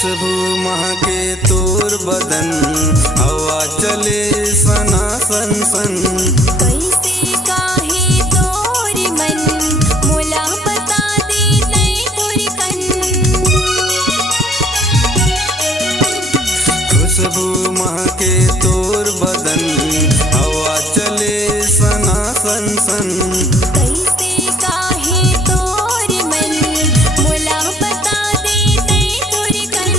खुशबू महके तोर बदन, हवा चले सना सन सन। कैसे काहे तोर मन, मोला बता दे तै तोर कन। खुशबू महके तोर बदन, हवा चले सना सन सन। कैसे काहे तोर मन, मोला बता दे तै तोर कन।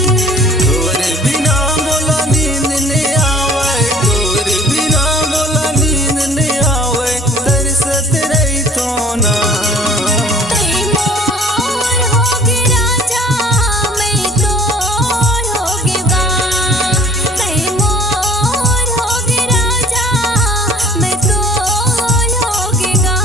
तोरे बिना मोला नींद ने आवे, तोरे बिना मोला नींद ने आवे, तरसत रही तो ना। तै मोर होगे राजा, मैं तोर होगे बा। तै मोर होगे राजा, मैं तोर होगे गा।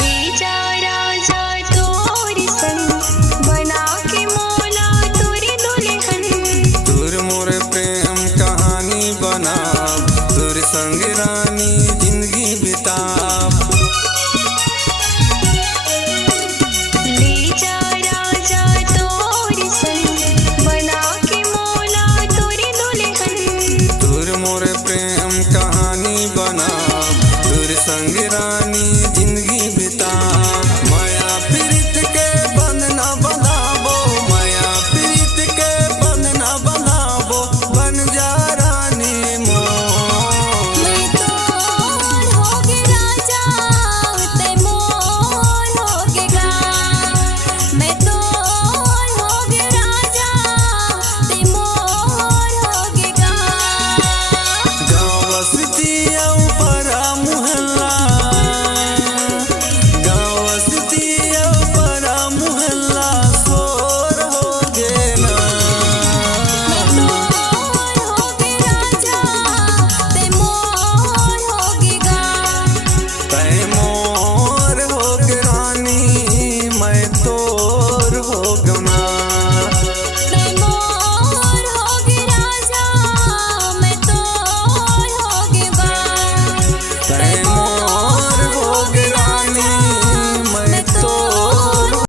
ले जा राजा तोर संग, बना के मोला तोरी दुल्हन। तोर मोर प्रेम कहानी बनाब, तोर संग रानी जिंदगी बिताब। ले जा राजा तोर संग, बना के मोला तोरी दुल्हन। तोर मोर प्रेम कहानी बनाब, तोर संग रानी